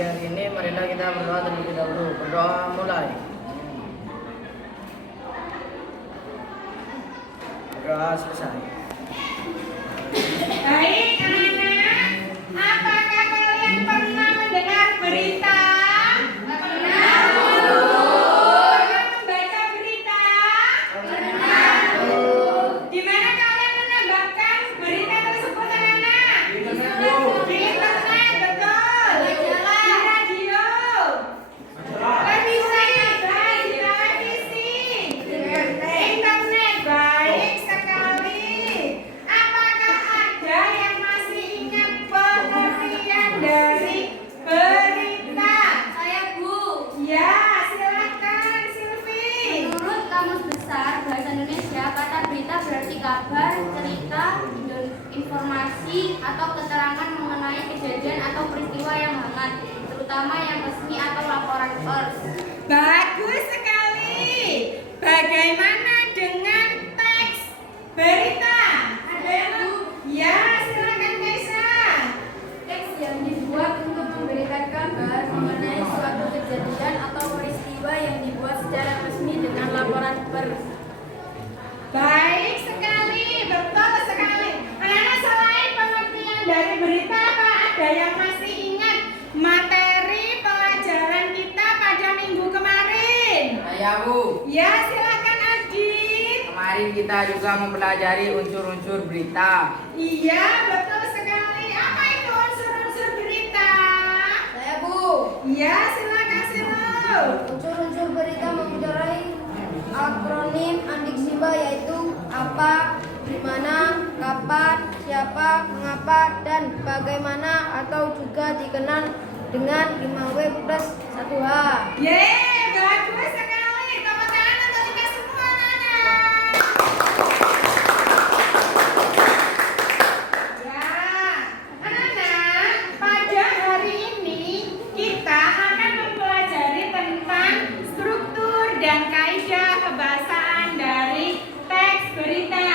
pagi hari ini, marilah kita berdoa terlebih dahulu. Berdoa mulai. Berdoa selesai. Baik anak-anak, apakah kalian pernah mendengar berita? Pernah, Bu. Pernah membaca berita? Pernah, Bu. Di mana kalian menambahkan berita tersebut, anak-anak? Di internet, betul. Di radio. Televisi. Internet, baik sekali. Apakah ada yang masih ingat pengertian dari berita? Saya, Bu. Ya, silakan Silvi. Menurut Kamus Besar Bahasa Indonesia, kata berita berarti kabar, cerita, informasi atau keterangan mengenai kejadian atau peristiwa yang hangat, terutama yang resmi atau laporan pers. Bagus sekali. Bagaimana dengan teks berita? Ada yang mau? Ya, silakan Kaisa. Teks yang dibuat untuk memberitakan bahas mengenai suatu kejadian atau peristiwa yang dibuat secara resmi dengan laporan pers. Baik sekali, betul sekali. Anak-anak, selain pengertian dari berita, apa ada yang masih ingat materi pelajaran kita pada minggu kemarin? Ya, Bu. Ya, silakan Adit. Kemarin kita juga mempelajari unsur-unsur berita. Iya, betul sekali. Apa itu unsur-unsur berita? Saya, Bu. Ya, silakan Silu. Unsur-unsur berita mengenai akronim Andiksima yaitu apa, di mana, kapan, siapa, mengapa, dan bagaimana, atau juga dikenal dengan 5W plus 1H. Yeay, bagus sekali. Tepuk tangan untuk kita semua, anak-anak. Ya, anak-anak, pada hari ini kita akan mempelajari tentang struktur dan kaidah kebahasaan dari teks berita.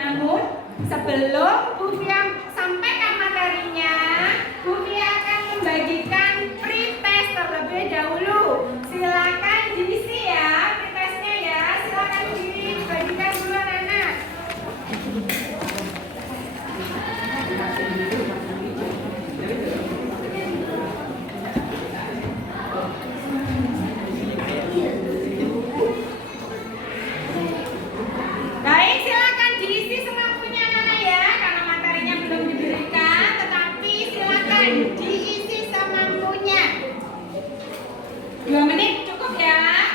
Namun, sebelum Bu Fia sampaikan materinya, Bu Fia akan membagikan pretest terlebih dahulu. Silakan diisi ya pretestnya ya. Silakan dibagikan dulu anak-anak. Baik, silakan diisi semampunya anak-anak ya, karena materinya belum diberikan, tetapi silakan diisi semampunya. 2 menit cukup ya.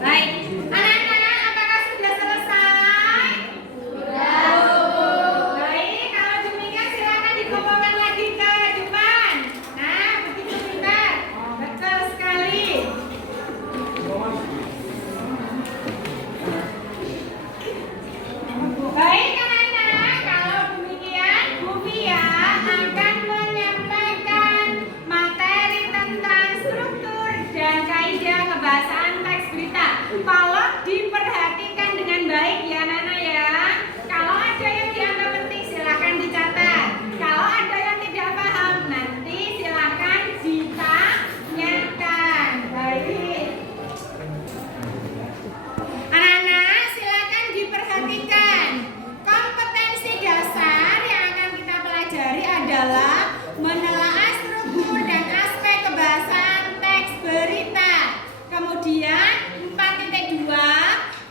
Baik, anak-anak, apakah sudah selesai? Baik, kalau demikian silakan dikumpulkan lagi ke depan. Nah, begitu pintar. Betul sekali. Baik anak-anak, kalau demikian Bu Fia akan menyampaikan materi tentang struktur dan kaidah kebahasaan teks berita. Tolong diperhatikan dengan baik ya anak-anak ya. Kalau ada yang dianggap penting silakan dicatat. Kalau ada yang tidak paham nanti silakan ditanyakan. Baik. Anak-anak, silakan diperhatikan. Kompetensi dasar yang akan kita pelajari adalah menelaah struktur dan aspek kebahasaan teks berita. Kemudian 4.2,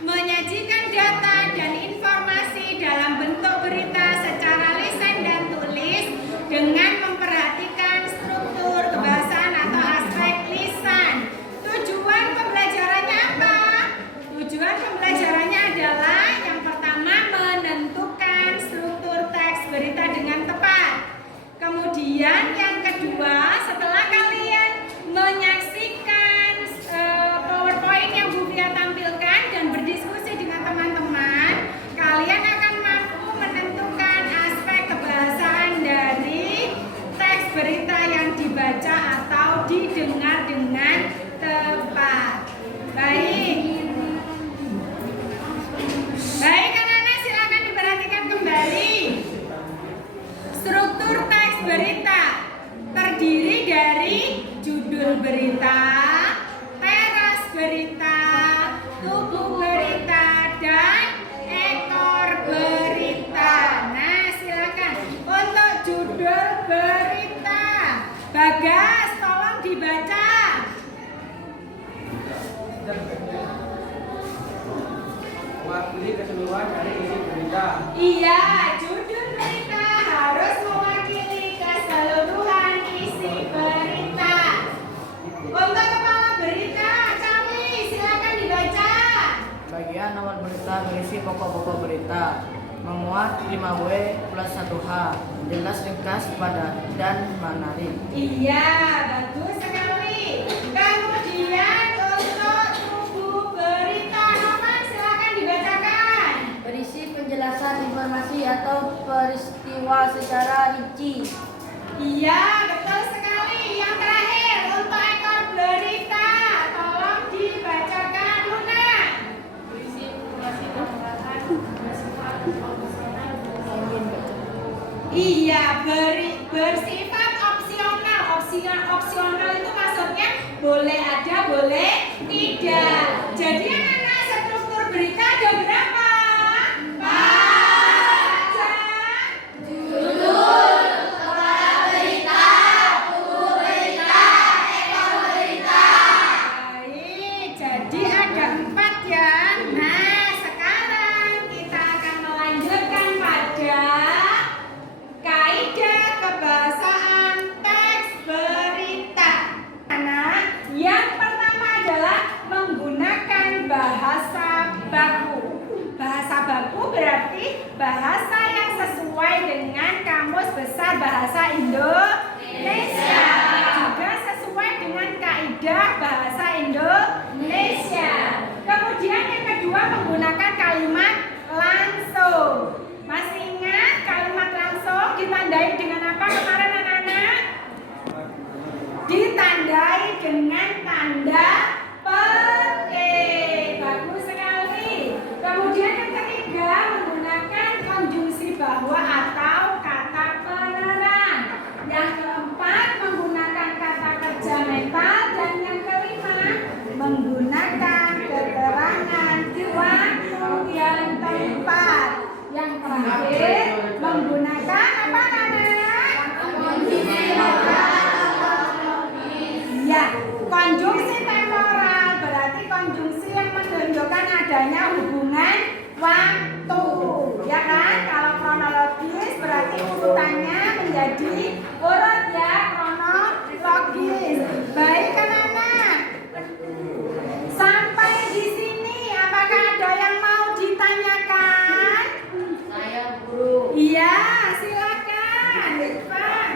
menyajikan data dan informasi dalam bentuk berita secara lisan dan tulis dengan memperhatikan struktur kebahasaan atau aspek lisan. Tujuan pembelajarannya apa? Tujuan pembelajarannya adalah yang pertama menentukan struktur teks berita dengan tepat. Kemudian yang kedua, setelah kalian menyaksikan PowerPoint yang Bu Fia tampilkan dan berdiskusi dengan teman-teman, kalian akan mampu menentukan aspek kebahasaan dari teks berita yang dibaca atau didengar dengan tepat. Baik. Baik anak-anak, silakan diperhatikan kembali. Struktur teks berita terdiri dari judul berita, teras berita, tubuh berita, dan ekor berita. Nah, silakan untuk judul berita. Bagas, tolong dibaca. Mewakili keseluruhan dari isi berita. Iya, judul berita harus mewakili keseluruhan isi berita. Untuk kepala berita, Charlie, silakan dibaca. Bagian awal berita berisi pokok-pokok berita, memuat 5W plus 1H, jelas, ringkas, padat, dan menarik. Iya, bagus sekali. Kemudian untuk tubuh berita, Noman, silakan dibacakan. Berisi penjelasan informasi atau peristiwa secara rinci. Iya, betul sekali. Yang terakhir untuk ekor berita, tolong dibacakan, Luna. Berisi informasi tambahan bersifat opsional. Iya, bersifat opsional. Opsional itu maksudnya boleh ada, boleh tidak. Jadi anak-anak, struktur berita ada berapa? Baca. Judul, kepala berita, tubuh berita, ekor berita. Baik, jadi ada 4 ya. Nah, sekarang kita akan melanjutkan pada kaidah kebahasaan teks berita. Nah, yang pertama adalah menggunakan bahasa baku. Bahasa baku berarti bahasa yang sesuai dengan Kamus Besar Bahasa Indonesia. Juga sesuai dengan kaidah bahasa Indonesia. Kemudian yang kedua menggunakan kalimat langsung. Masih ingat kalimat langsung ditandai dengan apa kemarin anak-anak? Ditandai dengan tanda petik. Bagus sekali. Kemudian yang ketiga menggunakan konjungsi bahwa atau kata penerang. Yang keempat menggunakan kata kerja mental. Dan yang kelima menggunakan keterangan waktu dan tempat. Yang terakhir menggunakan apa anak? Konjungsi moral. Ya, konjungsi temporal berarti konjungsi yang menunjukkan adanya hubungan waktu. Ya kan? Kalau kronologis berarti urutannya menjadi urut ya, kronologis. Baik anak-anak. Sampai di sini apakah ada yang mau ditanyakan? Saya guru. Iya, silakan. Irfan.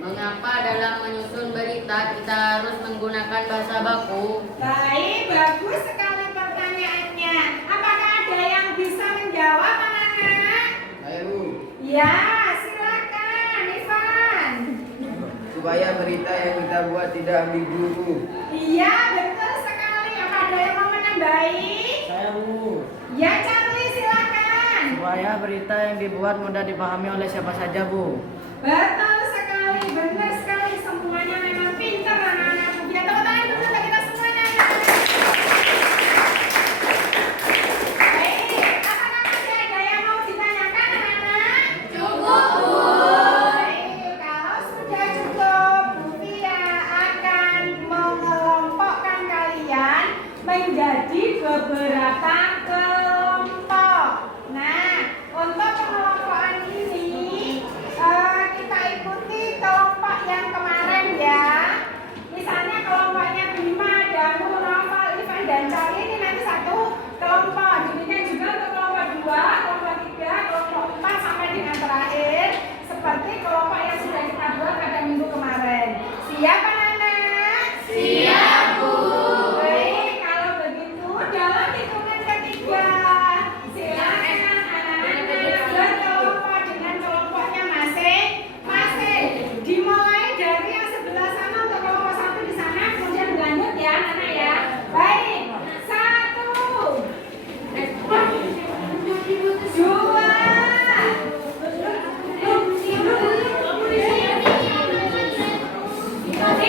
Mengapa dalam menyusun berita kita harus menggunakan bahasa baku? Baik, bagus sekali pertanyaannya. Apakah ada yang bisa menjawab anak-anak? Saya Bu, Ya, silakan, Ivan. supaya berita yang kita buat tidak ambigu Bu. Iya, betul sekali. Apa ada yang mau menambahi? Saya Bu, Ya, Charlie, silakan. supaya berita yang dibuat mudah dipahami oleh siapa saja Bu. Betul sekali, benar sekali. Semuanya memang pintar anak-anak. Ya, tepuk tangan dulu untuk kita semuanya. Baik, apakah masih ada yang mau ditanyakan anak-anak? Cukup, Bu. Baik, kalau sudah cukup, Bu Tia akan mengelompokkan kalian menjadi beberapa kelompok. Nah, untuk pengelompokan ini kita ikuti kelompok yang kemarin ya. Misalnya kelompoknya Bima, Danu, Noval, Ivan, dan Charlie ini nanti satu kelompok. Demikian juga untuk kelompok 2, kelompok 3, kelompok 4 sampai dengan terakhir seperti kelompok yang sudah kita buat pada minggu kemarin. Siap anak-anak? Siap, Bu. Baik, kalau begitu dalam hitungan ketiga silakan anak-anak berkelompok dengan kelompoknya masing-masing. Dimulai dari yang sebelah sana untuk kelompok 1 di sana, kemudian berlanjut ya anak-anak ya. Baik, 1, 2, 3.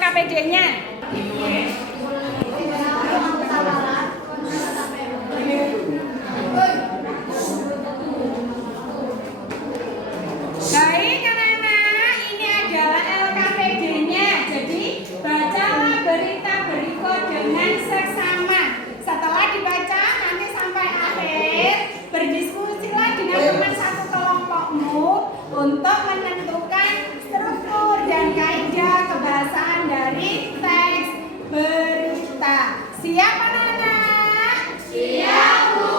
LKPD-nya? Baik anak-anak, ini adalah LKPD-nya. Jadi bacalah berita berikut dengan seksama. Setelah dibaca nanti sampai akhir, berdiskusilah dengan teman satu kelompokmu untuk menentukan struktur dan kaidah kebahasaan dari teks berita. Siap anak-anak? Siap, Bu.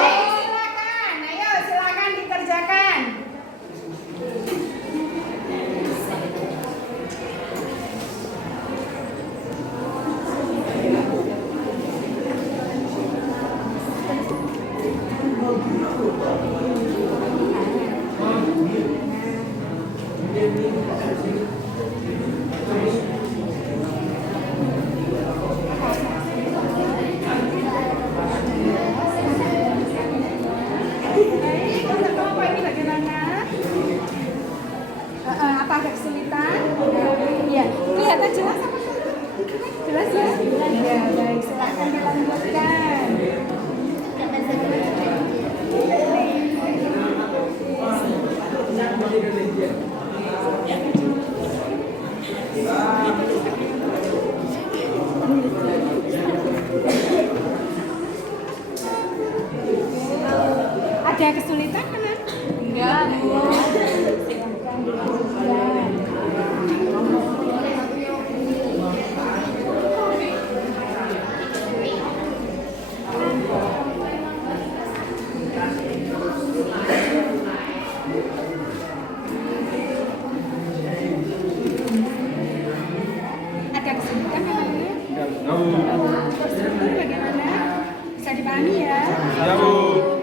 Baik, silakan. Ayo, silakan dikerjakan. Baik, untuk kelompok ini bagaimana? Apa ada kesulitan? Iya, kelihatan jelas apa? Jelas ya? Ya, baik, silakan dilanjutkan. Ada kesulitan kan? Enggak, Bu. Silakan dilanjutkan. Ada kesulitan kan? Struktur bagaimana? Bisa dipahami ya? Ya, Bu.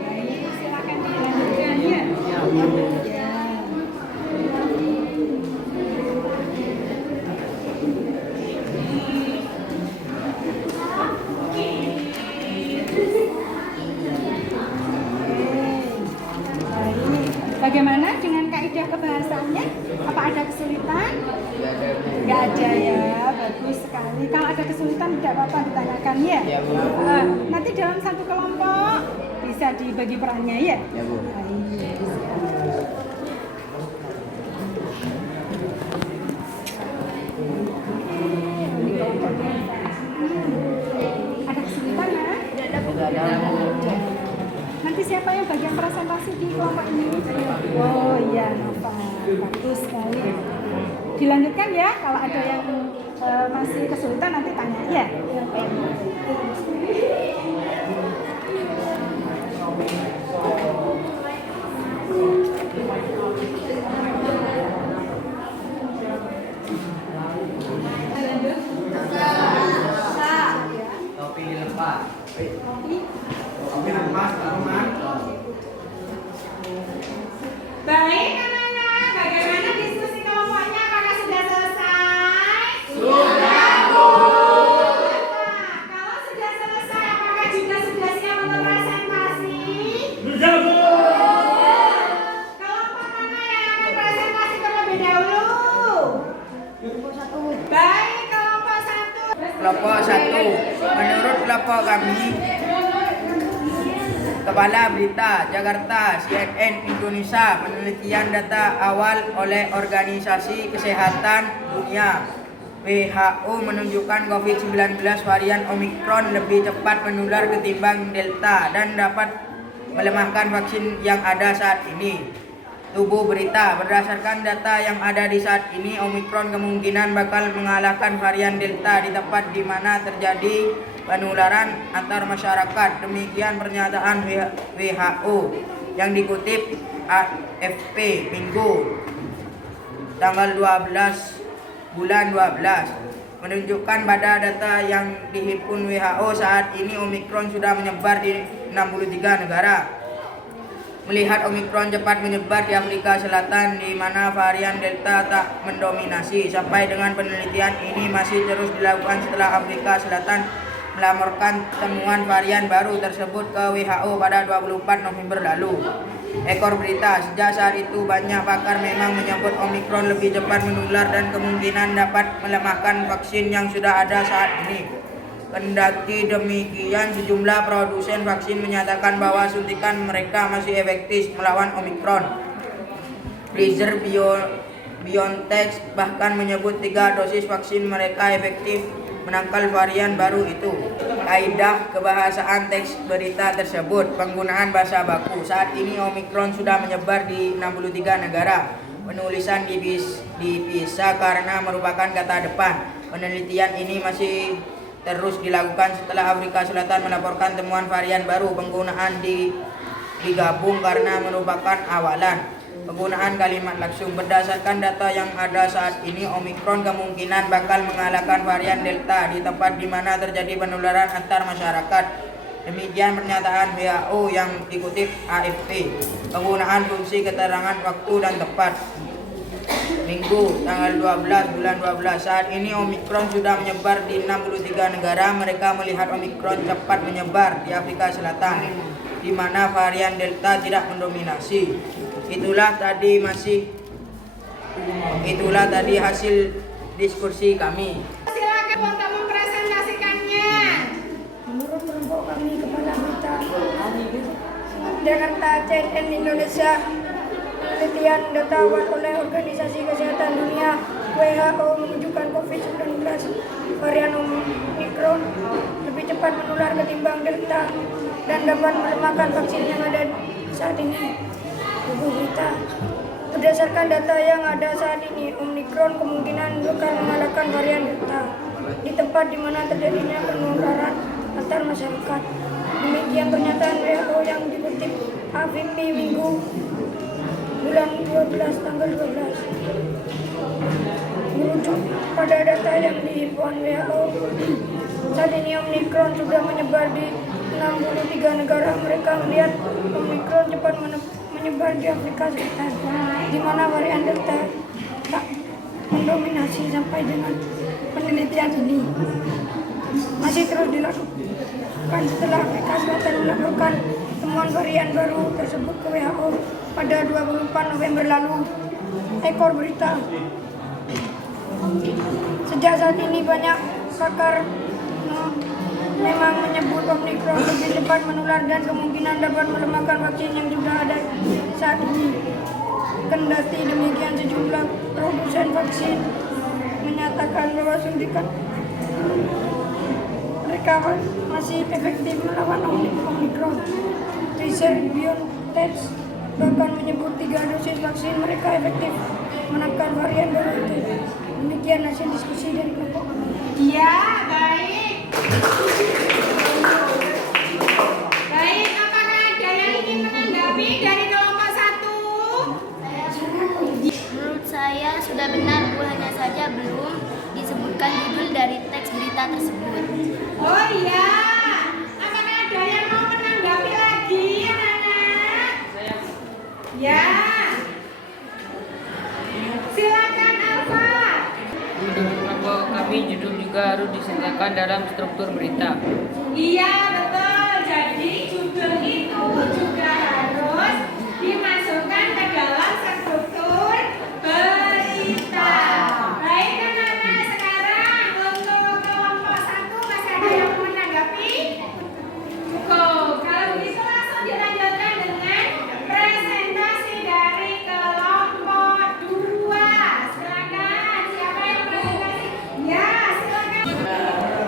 Baik, silakan dilanjutkan ya. Ya. Bagaimana dengan kaidah kebahasaannya? Apa ada kesulitan? Nggak ada ya, bagus sekali. Kalau ada kesulitan tidak apa-apa ditanyakan ya. Ya, Bu. Nanti dalam satu kelompok bisa dibagi perannya ya. Ya, Bu. Baik, siap. Ada kesulitan ya? Nanti siapa yang bagian presentasi di kelompok ini? Oh iya, Nova. Bagus sekali. Dilanjutkan ya, kalau ada yang masih kesulitan nanti tanya ya. Topi dilepas. Baik anak-anak, bagaimana diskusi kelompoknya? Apakah sudah selesai? Sudah, Bu. Kalau sudah selesai, apakah juga sudah siap untuk presentasi? Sudah, Bu. Kelompok mana yang akan presentasi terlebih dahulu? Baik, kelompok satu. Kelompok 1. Menurut kelompok kami, Kepala Berita Jakarta CNN Indonesia, penelitian data awal oleh Organisasi Kesehatan Dunia WHO menunjukkan COVID-19 varian Omicron lebih cepat menular ketimbang Delta dan dapat melemahkan vaksin yang ada saat ini. Tubuh berita, berdasarkan data yang ada di saat ini, Omicron kemungkinan bakal mengalahkan varian Delta di tempat di mana terjadi penularan antar masyarakat. Demikian pernyataan WHO yang dikutip AFP Minggu tanggal 12 bulan 12 menunjukkan pada data yang dihimpun WHO saat ini Omicron sudah menyebar di 63 negara. Melihat Omicron cepat menyebar di Afrika Selatan di mana varian Delta tak mendominasi. Sampai dengan penelitian ini masih terus dilakukan setelah Afrika Selatan melaporkan temuan varian baru tersebut ke WHO pada 24 November lalu. Ekor berita, sejak saat itu banyak pakar memang menyebut Omikron lebih cepat menular dan kemungkinan dapat melemahkan vaksin yang sudah ada saat ini. Kendati demikian, sejumlah produsen vaksin menyatakan bahwa suntikan mereka masih efektif melawan Omikron. Pfizer BioNTech bahkan menyebut 3 dosis vaksin mereka efektif menangkal varian baru itu. Kaidah kebahasaan teks berita tersebut, penggunaan bahasa baku. Saat ini Omikron sudah menyebar di 63 negara. Penulisan dipisah karena merupakan kata depan. Penelitian ini masih terus dilakukan setelah Afrika Selatan melaporkan temuan varian baru. Penggunaan digabung karena merupakan awalan. Penggunaan kalimat langsung, berdasarkan data yang ada saat ini, Omikron kemungkinan bakal mengalahkan varian Delta di tempat di mana terjadi penularan antar masyarakat. Demikian pernyataan WHO yang dikutip AFP. Penggunaan fungsi keterangan waktu dan tepat. Minggu, tanggal 12 bulan 12. Saat ini Omikron sudah menyebar di 63 negara. Mereka melihat Omikron cepat menyebar di Afrika Selatan, di mana varian Delta tidak mendominasi. Itulah tadi hasil diskusi kami. Silakan untuk mempresentasikannya. Menurut kelompok kami, Kepala Berita Jakarta CNN Indonesia, penelitian data awal oleh Organisasi Kesehatan Dunia WHO menunjukkan COVID-19 varian Omikron lebih cepat menular ketimbang Delta dan dapat melemahkan vaksin yang ada saat ini. Berita, berdasarkan data yang ada saat ini, Omikron kemungkinan bakal mengalahkan varian Delta di tempat di mana terjadinya penularan antar masyarakat. Demikian pernyataan WHO yang dikutip AFP Minggu bulan 12 tanggal 12. Merujuk pada data yang dihimpun WHO, saat ini Omikron sudah menyebar di 63 negara. Mereka melihat Omikron cepat menyebar di Afrika Selatan, di mana varian Delta tak mendominasi. Sampai dengan penelitian ini masih terus dilakukan setelah Afrika Selatan melaporkan temuan varian baru tersebut ke WHO pada 24 November lalu. Ekor berita, sejak saat ini banyak pakar memang menyebut Omikron lebih cepat menular dan kemungkinan dapat melemahkan vaksin yang sudah ada saat ini. Kendati demikian, sejumlah produsen vaksin menyatakan bahwa suntikan mereka masih efektif melawan Omikron. Pfizer BioNTech bahkan menyebut 3 dosis vaksin mereka efektif menangkal varian baru itu. Demikian hasil diskusi dari kelompok. Ya, baik. Baik, apakah ada yang ingin menanggapi dari kelompok 1? Menurut saya sudah benar, hanya saja belum disebutkan judul dari teks berita tersebut. Oh iya. Apakah ada yang mau menanggapi lagi, anak-anak? Ya. Silakan Alfa. Menurut kelompok kami, judul juga harus disertakan dalam struktur berita. Iya, betul. Jadi judul itu juga harus dimasukkan ke dalam struktur berita. Baik, anak-anak, sekarang untuk kelompok 1 masih ada yang mau menanggapi? Cukup. Kalau begitu langsung dilanjutkan dengan presentasi dari kelompok 2. Silakan, siapa yang presentasi? Ya, silakan.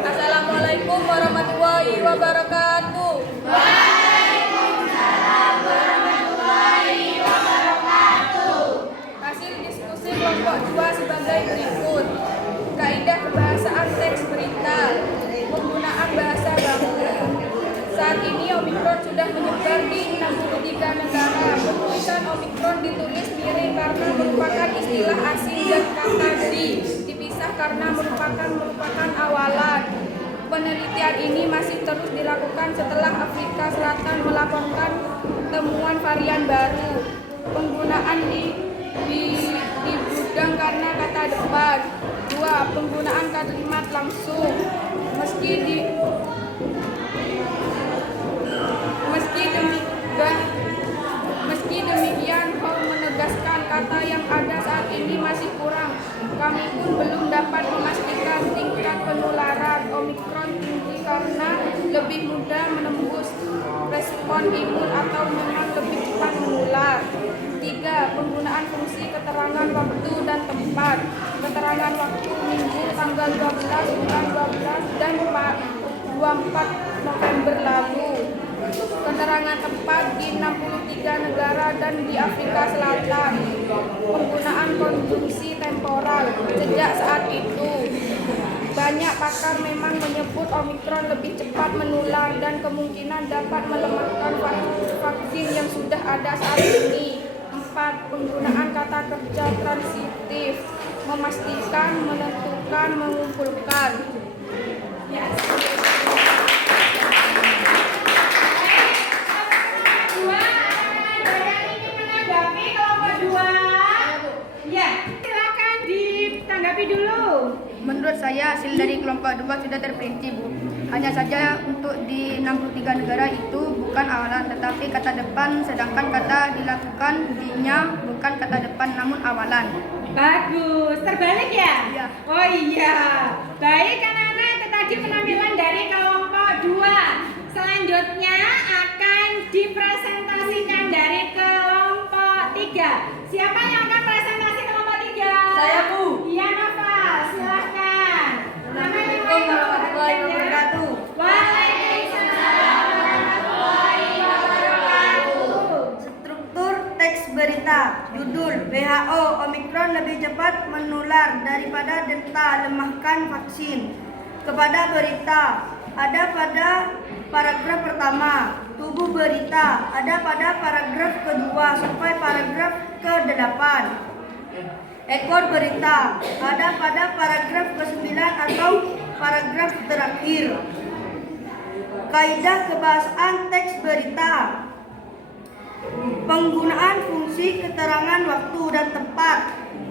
Assalamualaikum warahmatullahi wabarakatuh. Waalaikumsalam warahmatullahi wabarakatuh. Hasil diskusi kelompok 2 sebagai berikut. Kaidah kebahasaan teks berita. Penggunaan bahasa baku. Saat ini Omikron sudah menyebar di 63 negara. Penulisan Omikron ditulis miring karena merupakan istilah asing dan kata dipisah karena merupakan awalan. Penelitian ini masih terus dilakukan setelah Afrika Selatan melaporkan temuan varian baru. Penggunaan digudang karena kata depan. 2. Penggunaan kalimat langsung. Meski respon imun atau memang lebih cepat menular. 3. Penggunaan fungsi keterangan waktu dan tempat. Keterangan waktu minggu tanggal 12 bulan 12 dan 24 November lalu. Keterangan tempat di 63 negara dan di Afrika Selatan. Penggunaan konjungsi temporal sejak saat itu. Banyak pakar memang menyebut Omikron lebih cepat menular dan kemungkinan dapat melemahkan vaksin yang sudah ada saat ini. 4. Penggunaan kata kerja transitif, memastikan, menentukan, mengumpulkan. Ditanggapi dulu. Menurut saya hasil dari kelompok 2 sudah terperinci, Bu. Hanya saja untuk di 63 negara itu bukan awalan tetapi kata depan, sedangkan kata dilakukan ujinya bukan kata depan namun awalan. Bagus, terbalik ya? Iya. Oh iya. Baik anak-anak, itu tadi penampilan dari kelompok 2. Selanjutnya akan dipresentasikan dari kelompok 3. Siapa yang akan presentasi kelompok 3? Saya, Bu. Iya, Nova, silahkan. Assalamualaikum warahmatullahi wabarakatuh. Waalaikumsalam warahmatullahi wabarakatuh. Struktur teks berita. Judul: WHO, Omikron lebih cepat menular daripada Delta, lemahkan vaksin. Kepada berita, ada pada paragraf pertama. Tubuh berita, ada pada paragraf kedua sampai paragraf ke-8. Ekor berita, ada pada paragraf ke-9 atau paragraf terakhir. Kaidah kebahasaan teks berita. Penggunaan fungsi keterangan waktu dan tempat.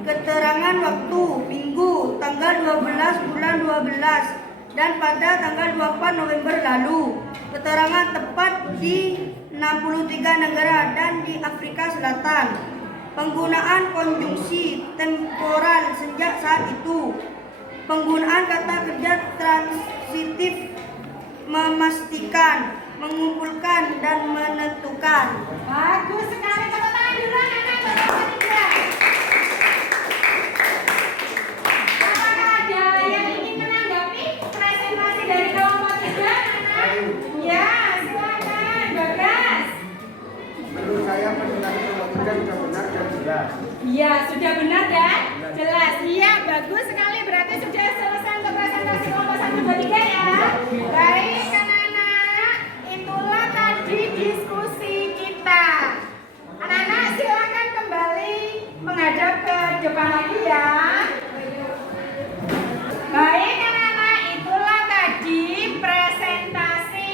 Keterangan waktu minggu tanggal 12 bulan 12 dan pada tanggal 24 November lalu. Keterangan tempat di 63 negara dan di Afrika Selatan. Penggunaan konjungsi temporal sejak saat itu. Penggunaan kata kerja transitif, memastikan, mengumpulkan dan menentukan. Bagus sekali, tepuk tangan dulu anak-anak kelompok 3. Apakah ada yang ingin menanggapi presentasi dari kelompok 3, anak-anak? Ya, silakan, Bagas. Menurut saya penilaian kelompok 3 sudah benar dan jelas. Iya, sudah benar dan jelas. Iya, bagus sekali. Berarti sudah selesai untuk presentasi kelompok 1, 2, 3 ya. Baik, anak-anak. Itulah tadi diskusi kita. Anak-anak silakan kembali menghadap ke depan lagi ya. Baik, anak-anak. Itulah tadi presentasi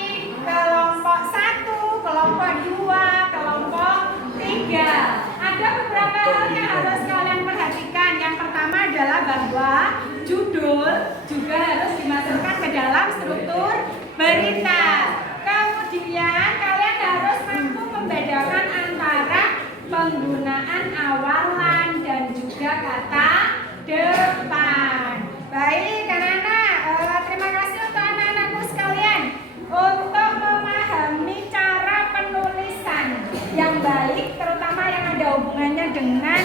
kelompok 1, kelompok 2, kelompok 3. Ada beberapa hal yang harus kalian perhatikan. Yang pertama adalah bahwa judul juga harus dimasukkan ke dalam struktur berita. Kemudian kalian harus mampu membedakan antara penggunaan awalan dan juga kata depan. Baik anak-anak, terima kasih untuk anak-anakku sekalian untuk memahami cara penulisan yang baik, terutama yang ada hubungannya dengan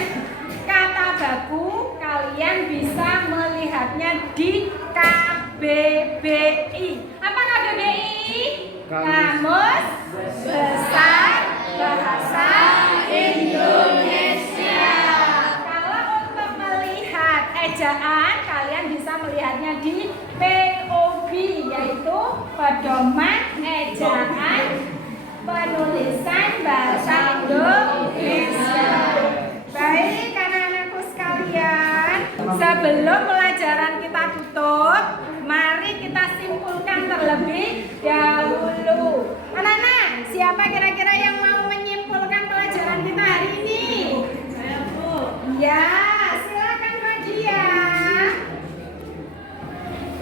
kata baku. Kalian bisa melihatnya di KBBI. Apa KBBI? Kamus Besar Bahasa Indonesia. Kalau untuk melihat ejaan, kalian bisa melihatnya di POB, yaitu Pedoman Ejaan Penulisan Bahasa Indonesia. Baik anak-anakku sekalian, sebelum pelajaran kita tutup, mari kita simpulkan terlebih dahulu. Anak-anak, siapa kira-kira yang mau menyimpulkan pelajaran kita hari ini? Saya, Bu. Ya, silakan Fadia.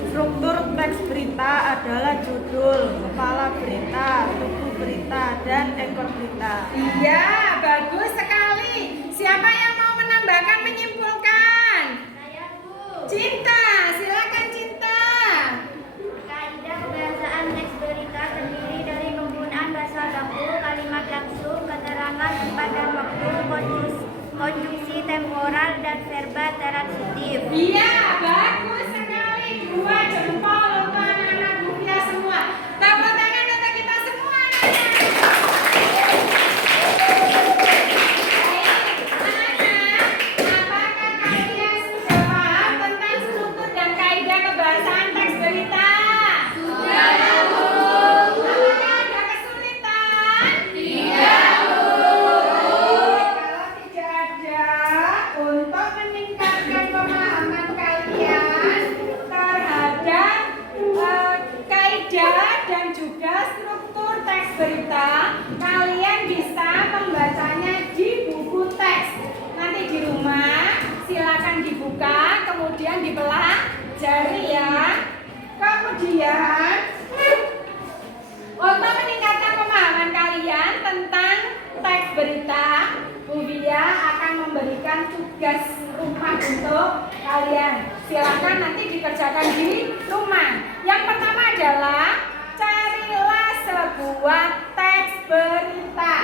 Struktur teks berita adalah judul, kepala berita, tubuh berita, dan ekor berita. Iya, bagus sekali. Siapa yang mau menambahkan, menyimpulkan? Saya, Bu. Cinta, silakan Cinta. Kaidah kebahasaan teks berita terdiri dari penggunaan bahasa baku konjungsi temporal dan verba transitif. Iya, bagus sekali. 2 jempol untuk anak-anak Bufia semua. Tepuk tangan untuk kita semua, anak-anak. Apakah kalian sudah paham tentang struktur dan kaidah kebahasaan teks berita? Sudah, Bu. Apakah ada kesulitan? Tidak, Bu. Kalau tidak ada, untuk meningkatkan pemahaman kalian terhadap kaidah dan juga struktur teks berita, kalian bisa membacanya di buku teks. Nanti di rumah silakan dibuka, kemudian dipelajari ya. Kemudian untuk meningkatkan pemahaman kalian tentang teks berita, Bufia akan memberikan tugas rumah untuk kalian. Silakan nanti dikerjakan di rumah. Yang pertama adalah carilah sebuah teks berita.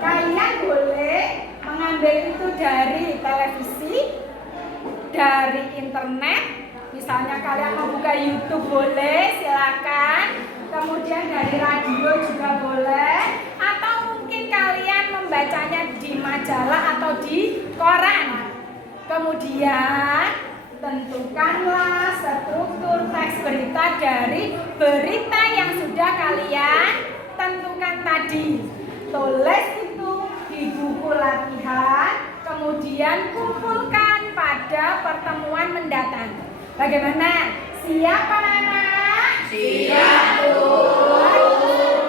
Kalian boleh mengambil itu dari televisi, dari internet. Misalnya kalian membuka YouTube boleh, silakan. Kemudian dari radio juga boleh. Atau mungkin kalian membacanya di majalah atau di koran. Kemudian tentukanlah struktur teks berita dari berita yang sudah kalian tentukan tadi. Tulis itu di buku latihan, kemudian kumpulkan pada pertemuan mendatang. Bagaimana? Siap anak-anak? Siap, Bu.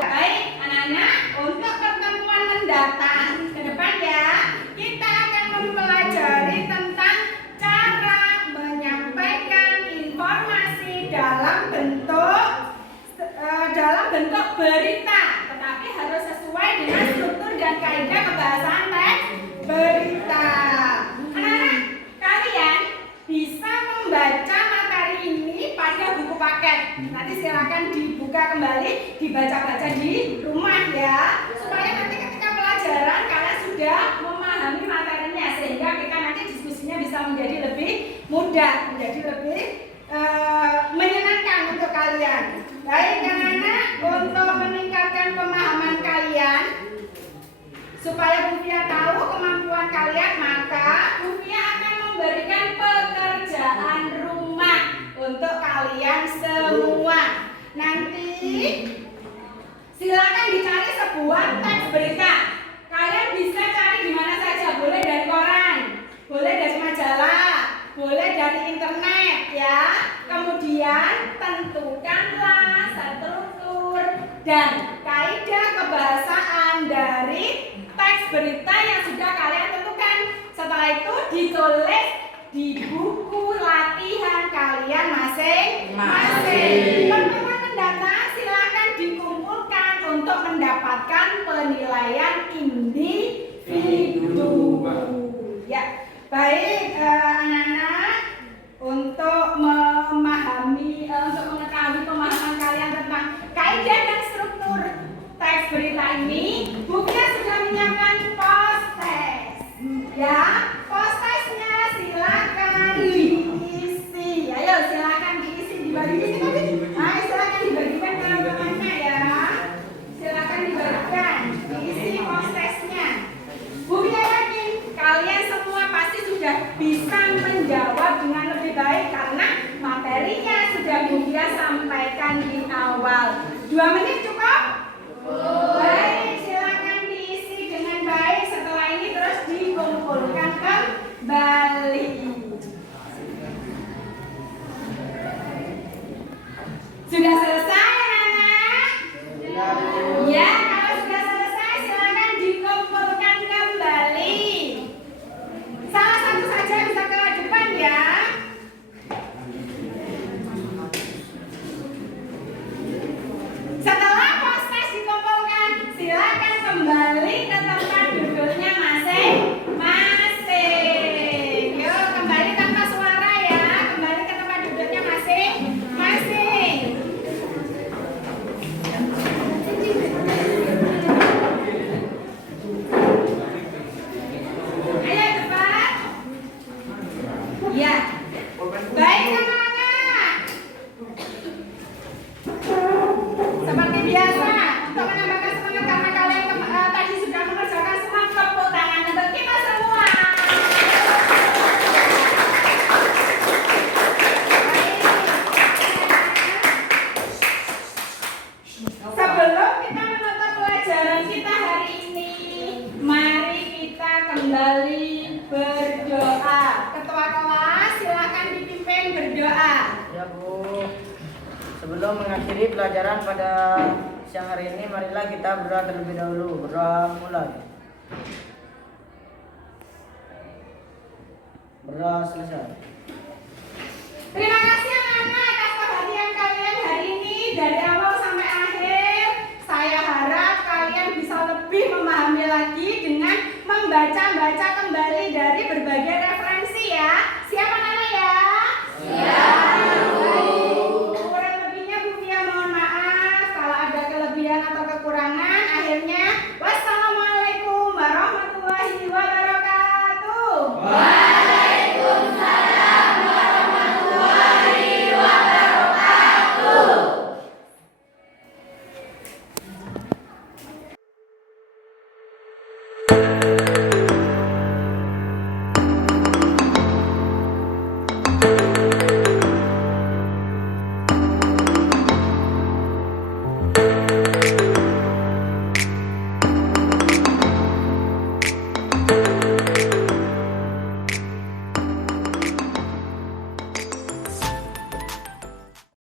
Baik anak-anak, untuk pertemuan mendatang ke depan ya, kita akan mempelajari tentang cara menyampaikan informasi dalam bentuk berita, tetapi harus sesuai dengan struktur dan kaidah kebahasaan teks berita. Anak-anak, kalian bisa membaca materi ini pada buku paket. Nanti silakan dibuka kembali, dibaca-baca di rumah ya, supaya nanti ketika pelajaran kalian sudah memahami materinya, sehingga kita nanti diskusinya bisa menjadi lebih mudah, menjadi lebih menyenangkan untuk kalian. Baik anak-anak, untuk meningkatkan pemahaman kalian supaya Bufia tahu kemampuan kalian, maka Bufia akan memberikan pekerjaan rumah untuk kalian semua. Nanti silakan dicari sebuah teks berita. Kalian bisa cari di mana saja, boleh dari koran, boleh dari majalah, boleh dari internet ya. Kemudian tentukanlah struktur dan kaidah kebahasaan dari teks berita yang sudah kalian tentukan. Setelah itu ditulis di buku latihan kalian masing-masing. Pertemuan mendatang silakan dikumpulkan untuk mendapatkan penilaian individu. Ya, baik anak-anak, untuk memahami, untuk mengetahui pemahaman kalian tentang kaidah dan struktur teks berita ini, Bufia sudah menyiapkan post-test. Ya, post-testnya silakan diisi. Ayo silakan diisi, dibagi-bagi tadi. Ayo silakan dibagikan ke teman-temannya ya. Silakan dibagikan, diisi post-testnya. Bufia yakin kalian semua pasti sudah bisa menjawab dengan lebih baik karena materinya sudah Bufia sampaikan di awal. 2 menit cukup? Baik, silakan diisi dengan baik. Setelah ini terus dikumpulkan kembali. Sudah selesai anak-anak? Ya, kalau sudah selesai silakan dikumpulkan kembali. Salah satu saja bisa ke depan ya. Setelah post-test dikumpulkan Sebelum mengakhiri pelajaran pada siang hari ini, marilah kita berdoa terlebih dahulu. Berdoa mulai. Berdoa selesai. Terima kasih anak-anak atas perhatian kalian hari ini dari awal